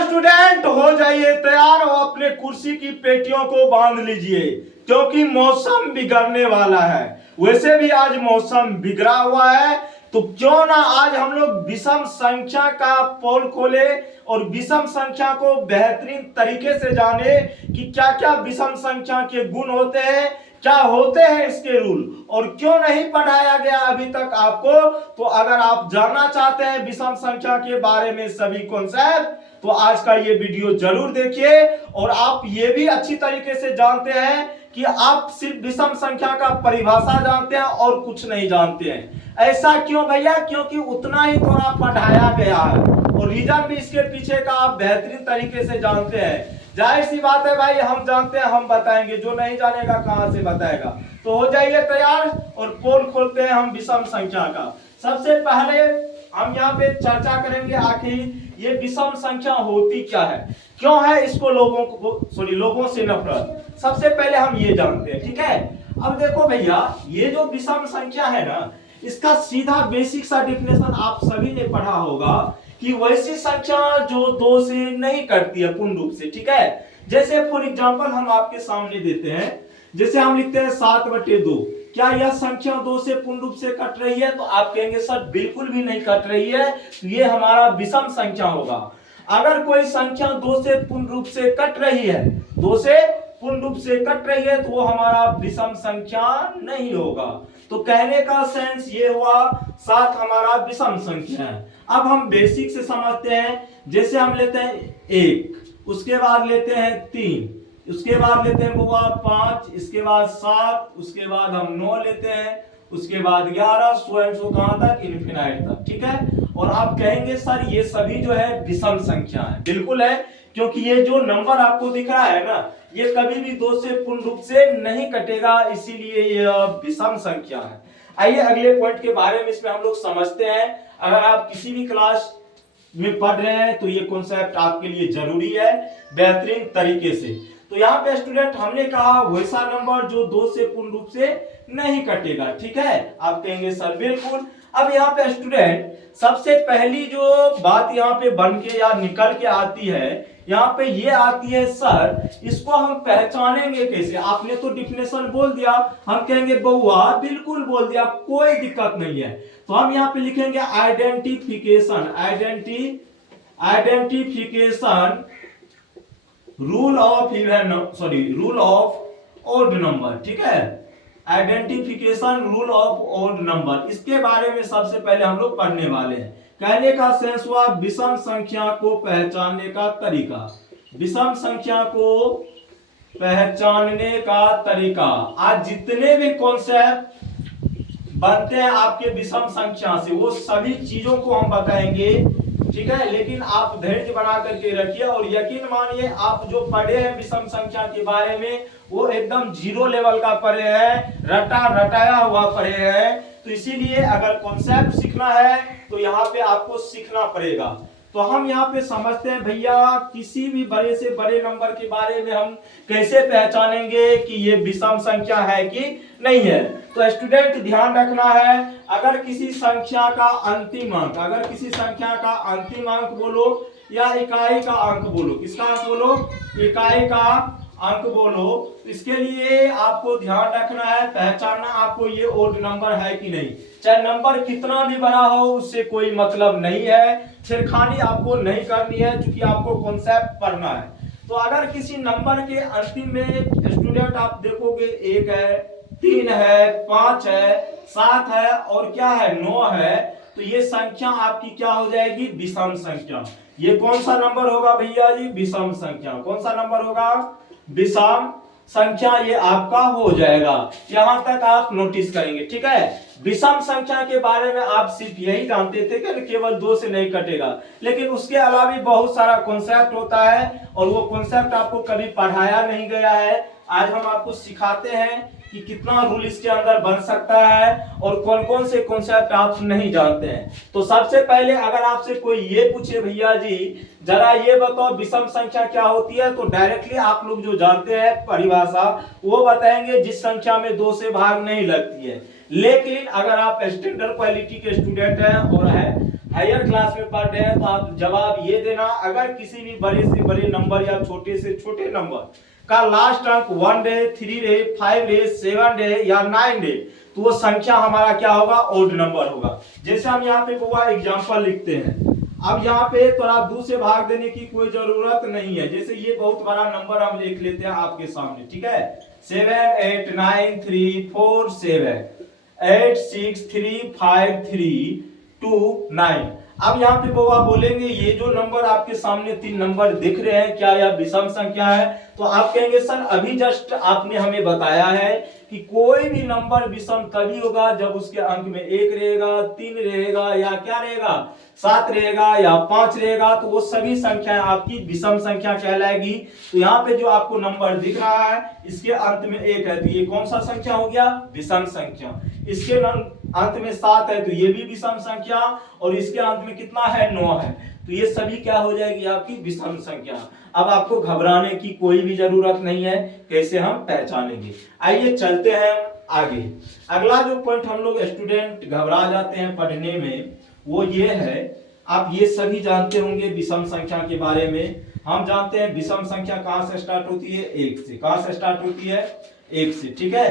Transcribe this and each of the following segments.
Student हो जाइए तैयार और अपने कुर्सी की पेटियों को बांध लीजिए, क्योंकि मौसम बिगड़ने वाला है। वैसे भी आज मौसम बिगड़ा हुआ है, तो क्यों ना आज हम लोग विषम संख्या का पोल खोले और विषम संख्या को बेहतरीन तरीके से जाने कि क्या क्या विषम संख्या के गुण होते हैं, क्या होते हैं इसके रूल, और क्यों नहीं पढ़ाया गया अभी तक आपको। तो अगर आप जानना चाहते हैं विषम संख्या के बारे में सभी कॉन्सेप्ट, तो आज का ये वीडियो जरूर देखिए। और आप ये भी अच्छी तरीके से जानते हैं कि आप सिर्फ विषम संख्या का परिभाषा जानते हैं और कुछ नहीं जानते हैं। ऐसा क्यों भैया? क्योंकि उतना ही थोड़ा पढ़ाया गया है और रीजन भी इसके पीछे का आप बेहतरीन तरीके से जानते हैं। जाहिर सी बात है भाई, हम जानते हैं, हम बताएंगे, जो नहीं जानेगा कहां से बताएगा। तो हो जाइए तैयार और पोल खोलते हैं हम विषम संख्या का। सबसे पहले हम यहाँ पे चर्चा करेंगे आखिर ये विषम संख्या होती क्या है, क्यों है इसको लोगों से नफरत। सबसे पहले हम ये जानते हैं, ठीक है। अब देखो भैया, ये जो विषम संख्या है ना, इसका सीधा बेसिक सा डिफिनेशन आप सभी ने पढ़ा होगा कि वैसी संख्या जो 2 से नहीं कटती है पूर्ण रूप से, ठीक है। जैसे फॉर एग्जांपल हम आपके सामने देते हैं, जैसे हम लिखते हैं 7/2, क्या यह संख्या 2 से पूर्ण रूप से कट रही है? तो आप कहेंगे सर बिल्कुल भी नहीं कट रही है, तो ये हमारा विषम संख्या होगा। अगर कोई संख्या 2 से पूर्ण रूप से कट रही है, 2 से पूर्ण रूप से कट रही है, तो वो हमारा विषम संख्या नहीं होगा। तो कहने का सेंस ये हुआ 7 हमारा विषम संख्या है। अब हम बेसिक से समझते हैं, जैसे हम लेते हैं 1, उसके बाद लेते हैं 3, उसके बाद लेते हैं 5, इसके बाद 7, उसके बाद हम 9 लेते हैं, उसके बाद 11, सो कहां तक? इनफिनाइट तक, ठीक है। और आप कहेंगे सर ये सभी जो है विषम संख्या है। बिल्कुल है, क्योंकि ये जो नंबर आपको दिख रहा है ना, ये कभी भी 2 से पूर्ण रूप से नहीं कटेगा, इसीलिए ये विषम संख्या है। आइए अगले पॉइंट के बारे में इसमें हम लोग समझते हैं। अगर आप किसी भी क्लास में पढ़ रहे हैं तो ये कॉन्सेप्ट आपके लिए जरूरी है बेहतरीन तरीके से। तो यहाँ पे स्टूडेंट हमने कहा वैसा नंबर जो 2 से पूर्ण रूप से नहीं कटेगा, ठीक है। आप कहेंगे सर बिल्कुल। अब यहाँ पे स्टूडेंट सबसे पहली जो बात यहाँ पे बन के या निकल के आती है, यहाँ पे ये आती है सर इसको हम पहचानेंगे कैसे? आपने तो डिफिनेशन बोल दिया, हम कहेंगे बउआ बिल्कुल बोल दिया, कोई दिक्कत नहीं है। तो हम यहाँ पे लिखेंगे identification, identification rule of odd number, ठीक है। Identification rule of odd number, इसके बारे में सबसे पहले हम लोग पढ़ने वाले हैं। कहने का सेंस हुआ विषम संख्या को पहचानने का तरीका, विषम संख्या को पहचानने का तरीका। आज जितने भी कॉन्सेप्ट बनते हैं आपके विषम संख्या से, वो सभी चीजों को हम बताएंगे, ठीक है। लेकिन आप धैर्य बना करके रखिए और यकीन मानिए आप जो पढ़े हैं विषम संख्या के बारे में वो एकदम 0 लेवल का पढ़े हैं, रटाया हुआ पढ़े हैं। तो इसीलिए अगर कॉन्सेप्ट सीखना है तो यहाँ पे आपको सीखना पड़ेगा। तो हम यहाँ पे समझते हैं भैया किसी भी बड़े से बड़े नंबर के बारे में हम कैसे पहचानेंगे कि ये विषम संख्या है कि नहीं है। तो स्टूडेंट ध्यान रखना है, अगर किसी संख्या का अंतिम अंक, अगर किसी संख्या का अंतिम अंक बोलो या इकाई का अंक बोलो, किसका अंक बोलो? इकाई का अंक बोलो, इसके लिए आपको ध्यान रखना है, पहचानना आपको ये ओड नंबर है कि नहीं। चाहे नंबर कितना भी बड़ा हो उससे कोई मतलब नहीं है, छेड़खानी आपको नहीं करनी है, क्योंकि आपको कॉन्सेप्ट पढ़ना है। तो अगर किसी नंबर के अंतिम में स्टूडेंट आप देखोगे 1 है, 3 है, 5 है, 7 है और क्या है 9 है, तो ये संख्या आपकी क्या हो जाएगी? विषम संख्या। ये कौन सा नंबर होगा भैया जी? विषम संख्या। कौन सा नंबर होगा? विषम संख्या ये आपका हो जाएगा। यहां तक आप नोटिस करेंगे, ठीक है। विषम संख्या के बारे में आप सिर्फ यही जानते थे कि केवल 2 से नहीं कटेगा, लेकिन उसके अलावा भी बहुत सारा कॉन्सेप्ट होता है और वो कॉन्सेप्ट आपको कभी पढ़ाया नहीं गया है। आज हम आपको सिखाते हैं कि कितना रूल इसके अंदर बन सकता है और कौन कौन से कॉन्सेप्ट आप नहीं जानते हैं। तो सबसे पहले अगर आपसे कोई ये पूछे भैया जी जरा ये बताओ विषम संख्या क्या होती है, तो डायरेक्टली आप लोग जो जानते हैं परिभाषा वो बताएंगे जिस संख्या में 2 से भाग नहीं लगती है। लेकिन अगर आप स्टैंडर्ड क्वालिटी के स्टूडेंट हैं और हायर क्लास में पढ़ रहे हैं तो आप जवाब ये देना, अगर किसी भी बड़े से बड़े नंबर या छोटे से छोटे नंबर का लास्ट अंक 1 रहे, 3 रहे, 5 रहे, 7 रहे या 9 रहे, तो वो संख्या हमारा क्या होगा, ओड नंबर होगा। जैसे हम यहाँ पे वो एग्जांपल लिखते हैं। अब यहाँ पे तो आप 2 से भाग देने की कोई जरूरत नहीं है। जैसे ये बहुत बड़ा नंबर हम लिख लेते हैं आपके सामने, ठीक है, 7 8 9 3 4 7 8 6 3 5 3 2 9। अब यहाँ पे बउआ बोलेंगे ये जो नंबर आपके सामने 3 नंबर दिख रहे हैं, क्या यह विषम संख्या है? तो आप कहेंगे सर अभी जस्ट आपने हमें बताया है कि कोई भी नंबर विषम तभी होगा जब उसके अंक में 1 रहेगा, 3 रहेगा या क्या रहेगा, 7 रहेगा या 5 रहेगा, तो वो सभी संख्याएं आपकी विषम संख्या कहलाएगी। तो यहाँ पे जो आपको नंबर दिख रहा है इसके अंत में 1 है तो ये कौन सा संख्या हो गया, विषम संख्या। इसके अंत में 7 है तो ये भी विषम संख्या, और इसके अंत में कितना है, 9 है, तो ये सभी क्या हो जाएगी आपकी विषम संख्या। अब आपको घबराने की कोई भी जरूरत नहीं है, कैसे हम पहचानेंगे। आइए चलते हैं आगे। अगला जो पॉइंट हम लोग स्टूडेंट घबरा जाते हैं पढ़ने में वो ये है, आप ये सभी जानते होंगे विषम संख्या के बारे में। हम जानते हैं विषम संख्या कहां से स्टार्ट होती है, 1 से। कहां से स्टार्ट होती है, 1 से, ठीक है।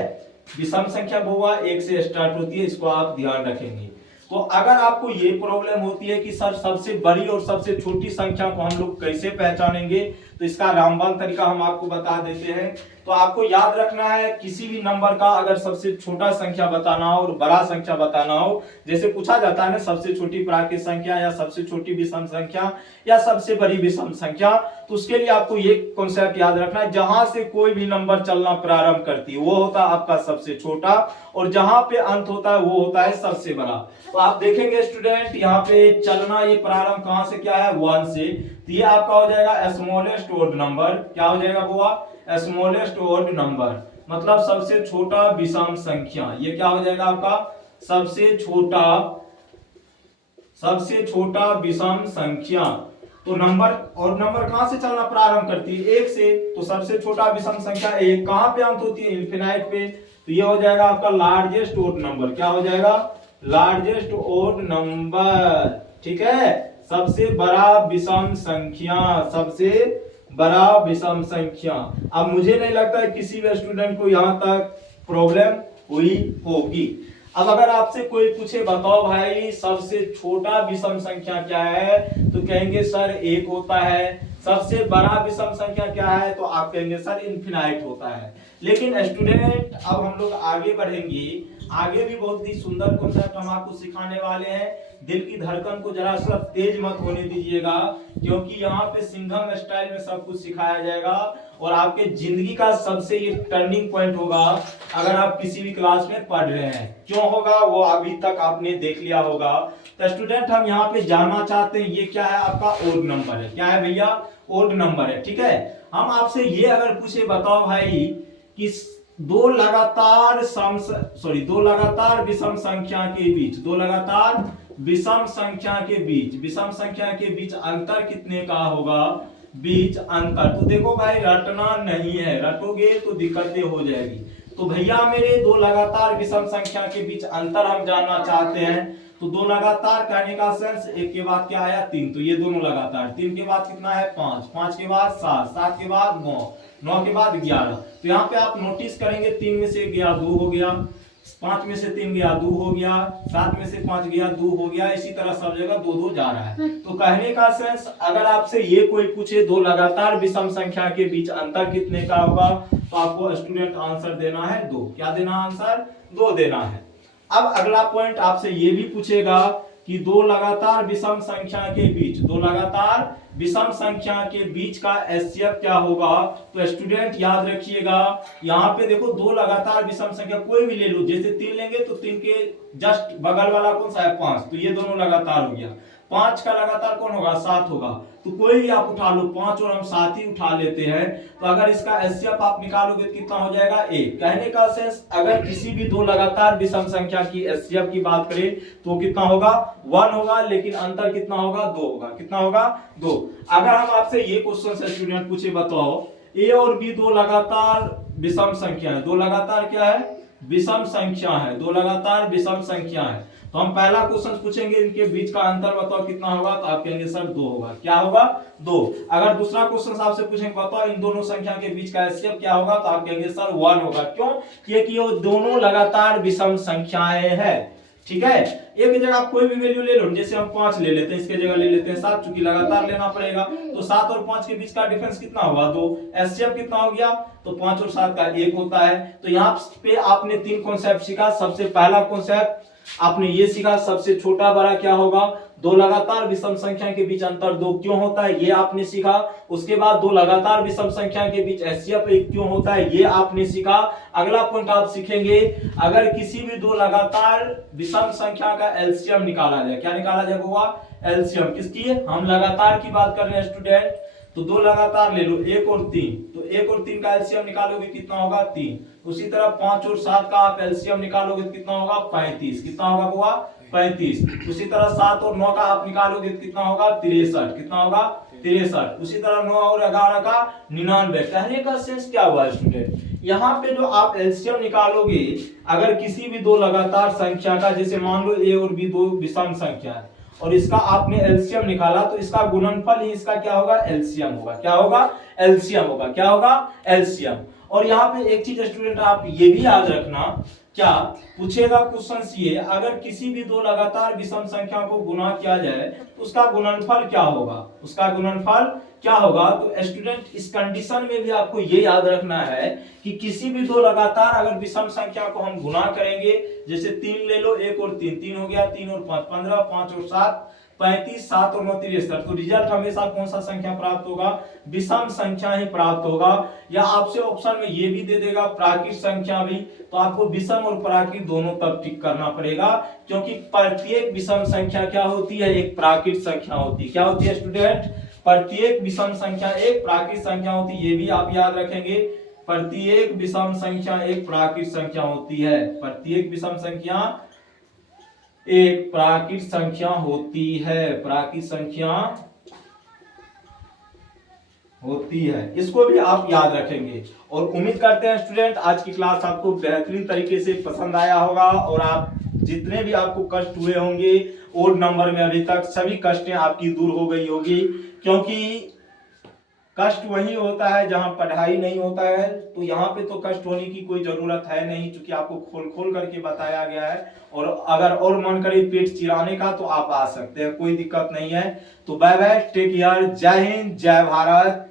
विषम संख्या बहुआ 1 से स्टार्ट होती है, इसको आप ध्यान रखेंगे। तो अगर आपको ये प्रॉब्लम होती है कि सर सबसे बड़ी और सबसे छोटी संख्या को हम लोग कैसे पहचानेंगे, तो इसका रामबाण तरीका हम आपको बता देते हैं। तो आपको याद रखना है किसी भी नंबर का अगर सबसे छोटा संख्या बताना हो और बड़ा संख्या बताना हो, जैसे पूछा जाता है ना सबसे छोटी प्राकृत संख्या या सबसे छोटी विषम संख्या या सबसे बड़ी विषम संख्या, तो उसके लिए आपको ये कॉन्सेप्ट याद रखना है, जहां से कोई भी नंबर चलना प्रारंभ करती है वो होता है आपका सबसे छोटा, और जहां पे अंत होता है वो होता है सबसे बड़ा। तो आप देखेंगे स्टूडेंट यहाँ पे चलना ये प्रारंभ कहां से क्या है, 1 से, तो ये आपका हो जाएगा स्मॉलेस्ट ओड नंबर। क्या हो जाएगा बुआ, स्मॉलेस्ट ओड नंबर, मतलब सबसे छोटा विषम संख्या। ये क्या हो जाएगा आपका सबसे छोटा विषम संख्या। तो नंबर और नंबर कहां से चलना प्रारंभ करती है, 1 से, तो सबसे छोटा विषम संख्या 1 कहां पे अंत होती है, इनफिनाइट पे, तो ये हो जाएगा आपका लार्जेस्ट ओड नंबर। क्या हो जाएगा, लार्जेस्ट ओड नंबर, ठीक है, सबसे बड़ा विषम संख्या, सबसे बड़ा विषम संख्या। अब मुझे नहीं लगता है किसी भी स्टूडेंट को यहां तक प्रॉब्लम हुई होगी। अब अगर आपसे कोई पूछे बताओ भाई सबसे छोटा विषम संख्या क्या है, तो कहेंगे सर 1 होता है। सबसे बड़ा विषम संख्या क्या है, तो आप कहेंगे सर इनफिनाइट होता है। लेकिन स्टूडेंट अब हम लोग आगे बढ़ेंगे, आगे भी बहुत ही सुंदर कॉन्सेप्ट हम आपको सिखाने वाले हैं। दिल की धड़कन को जरा सा तेज मत होने दीजिएगा, क्योंकि यहाँ पे सिंघम स्टाइल में सब कुछ सिखाया जाएगा और आपके जिंदगी का सबसे ये टर्निंग पॉइंट होगा अगर आप किसी भी क्लास में पढ़ रहे हैं। क्यों होगा वो अभी तक आपने देख लिया होगा। तो स्टूडेंट हम यहाँ पे जानना चाहते हैं ये क्या है, आपका ओड नंबर है। क्या है भैया, ओड नंबर है, ठीक है। हम आपसे ये अगर पूछे बताओ भाई कि दो लगातार विषम संख्या के बीच, दो लगातार विषम संख्या के बीच अंतर कितने का होगा, बीच अंतर। तो देखो भाई रटना नहीं है, रटोगे तो दिक्कतें हो जाएगी। तो भैया मेरे दो लगातार विषम संख्या के बीच अंतर हम जानना चाहते हैं। तो दो लगातार कहने का सेंस, एक के बाद क्या आया 3, तो ये दोनों लगातार, 3 के बाद कितना है 5, 5 के बाद 7, 7 के बाद 9, 9 के बाद 11। तो यहाँ पे आप नोटिस करेंगे 3 में से गया 2 हो गया, 5 में से 3 गया 2 हो गया, 7 में से 5 गया 2 हो गया, इसी तरह सब जगह 2 2 जा रहा है। तो कहने का सेंस अगर आपसे ये कोई पूछे दो लगातार विषम संख्या के बीच अंतर कितने का होगा, तो आपको स्टूडेंट आंसर देना है 2। क्या देना आंसर, 2 देना है। अब अगला पॉइंट आपसे ये भी पूछेगा कि दो लगातार विषम संख्या के बीच, दो लगातार विषम संख्या के बीच का एचसीएफ क्या होगा। तो स्टूडेंट याद रखिएगा यहाँ पे देखो दो लगातार विषम संख्या कोई भी ले लो, जैसे 3 लेंगे तो 3 के जस्ट बगल वाला कौन सा है 5, तो ये दोनों लगातार हो गया। 5 का लगातार कौन होगा 7 होगा, तो कोई भी आप उठा लो 5 और हम 7 ही उठा लेते हैं। तो अगर इसका एचसीएफ आप निकालोगे तो कितना हो जाएगा 1। कहने का सेंस अगर किसी भी दो लगातार विषम संख्या की एचसीएफ की बात करें तो कितना होगा 1 होगा, लेकिन अंतर कितना होगा 2 होगा। कितना होगा 2। अगर हम आपसे ये क्वेश्चन से स्टूडेंट पूछे बताओ ए और बी दो लगातार विषम संख्या है, दो लगातार क्या है विषम संख्या है, दो लगातार विषम संख्या है, तो हम पहला क्वेश्चन पूछेंगे, इनके बीच का अंतर बताओ कितना होगा, तो आप कहेंगे सर 2 होगा। क्या होगा? 2। अगर दूसरा क्वेश्चन आपसे पूछेंगे बताओ इन दोनों संख्या के बीच का एचसीएफ क्या होगा, तो आप कहेंगे सर 1 होगा। क्यों? क्योंकि वो दोनों लगातार विषम संख्याएं हैं। ठीक है, एक जगह आप कोई भी वैल्यू ले लो, जैसे हम 5 ले लेते हैं, इसके जगह ले लेते हैं 7, चूंकि लगातार लेना पड़ेगा, तो 7 और 5 के बीच का डिफरेंस कितना होगा? 2। एचसीएफ कितना हो गया? तो 5 और 7 का 1 होता है। तो यहाँ पे आपने 3 कॉन्सेप्ट सीखा। सबसे पहला कॉन्सेप्ट आपने ये सीखा, सबसे छोटा बड़ा क्या होगा, दो लगातार विषम संख्या के बीच अंतर 2 क्यों होता है, ये आपने सीखा। उसके बाद दो लगातार विषम संख्या के बीच एचसीएफ 1 क्यों होता है, ये आपने सीखा। अगला पॉइंट आप सीखेंगे, अगर किसी भी दो लगातार विषम संख्या का एलसीएम निकाला जाए, क्या निकाला जाए होगा? एलसीएम। किसकी? हम लगातार की बात कर रहे हैं स्टूडेंट। तो दो लगातार ले लो, 1 और 3, तो 1 और 3 का एलसीएम निकालोगे कितना होगा? 3। उसी तरह 5 और 7 का आप एलसीएम निकालोगे तो कितना होगा? 35। कितना होगा? 35। उसी तरह 7 और 9 का आप निकालोगे तो कितना होगा? 63। कितना होगा? 63। उसी तरह 9 और 11 का 99। कहने का सेंस क्या हुआ स्टूडेंट, यहाँ पे जो आप एलसीएम निकालोगे, अगर किसी भी दो लगातार संख्या का, जैसे मान लो ए और बी दो विषम संख्या है, और इसका आपने एलसीएम निकाला, तो इसका गुणनफल ही इसका क्या होगा? एलसीएम होगा। क्या होगा? एलसीएम होगा। क्या होगा? एलसीएम। और यहाँ पे एक चीज स्टूडेंट आप ये भी याद रखना, क्या पूछेगा क्वेश्चन ये, अगर किसी भी दो लगातार विषम संख्या को गुणा किया जाए तो उसका गुणनफल क्या होगा? उसका गुणनफल क्या होगा? तो स्टूडेंट इस कंडीशन में भी आपको ये याद रखना है कि किसी भी दो लगातार अगर विषम संख्या को हम गुणा करेंगे, जैसे 3 ले लो, 1 और 3, 3 हो गया, 3 और 5 15, 5 और 7 35, 7 और 9 63, तो रिजल्ट हमेशा कौन सा संख्या प्राप्त होगा? विषम संख्या ही प्राप्त होगा। या आपसे ऑप्शन में ये भी दे देगा प्राकृत संख्या भी, तो आपको विषम और प्राकृत दोनों तब टिक करना पड़ेगा, क्योंकि प्रत्येक विषम संख्या क्या होती है? एक प्राकृत संख्या होती है। क्या होती है स्टूडेंट? प्रत्येक विषम संख्या एक प्राकृत संख्या होती है। ये भी आप याद रखेंगे, प्रत्येक विषम संख्या एक प्राकृत संख्या होती है। प्रत्येक विषम संख्या एक प्राकृत संख्या होती है। प्राकृत संख्या होती है, इसको भी आप याद रखेंगे। और उम्मीद करते हैं स्टूडेंट आज की क्लास आपको बेहतरीन तरीके से पसंद आया होगा, और आप जितने भी आपको कष्ट हुए होंगे ओड नंबर में अभी तक, सभी कष्टें आपकी दूर हो गई होगी। क्योंकि कष्ट वही होता है जहां पढ़ाई नहीं होता है, तो यहाँ पे तो कष्ट होने की कोई जरूरत है नहीं, क्योंकि आपको खोल खोल करके बताया गया है। और अगर और मन करे पेट चिराने का तो आप आ सकते हैं, कोई दिक्कत नहीं है। तो बाय बाय, टेक केयर, जय हिंद, जय भारत।